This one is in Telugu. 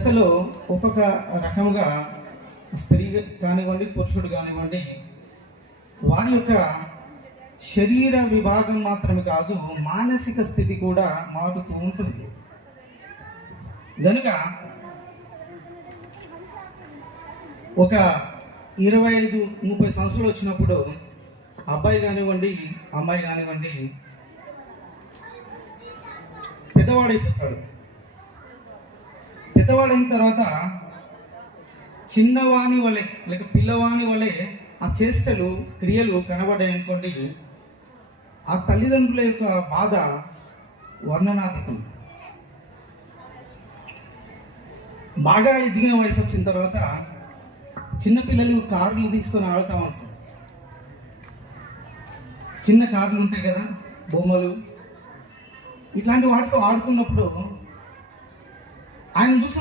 దశలో ఒక్కొక్క రకముగా స్త్రీ కానివ్వండి, పురుషుడు కానివ్వండి, వారి యొక్క శరీర విభాగం మాత్రమే కాదు, మానసిక స్థితి కూడా మారుతూ ఉంటుంది. కనుక ఒక 25-30 సంవత్సరాలు వచ్చినప్పుడు అబ్బాయి కానివ్వండి, అమ్మాయి కానివ్వండి పెద్దవాడైపోతాడు. పెద్దవాడైన తర్వాత చిన్నవాని వలె లేక పిల్లవాని వలె ఆ చేష్టలు, క్రియలు కనబడాయి అనుకోండి, ఆ తల్లిదండ్రుల యొక్క బాధ వర్ణనాతీతం. బాగా ఎదిగిన వయసు వచ్చిన తర్వాత చిన్నపిల్లలు కార్లు తీసుకొని ఆడుతూ ఉంటారు. చిన్న కార్లు ఉంటాయి కదా, బొమ్మలు, ఇట్లాంటి వాటితో ఆడుతున్నప్పుడు ఆయన చూసి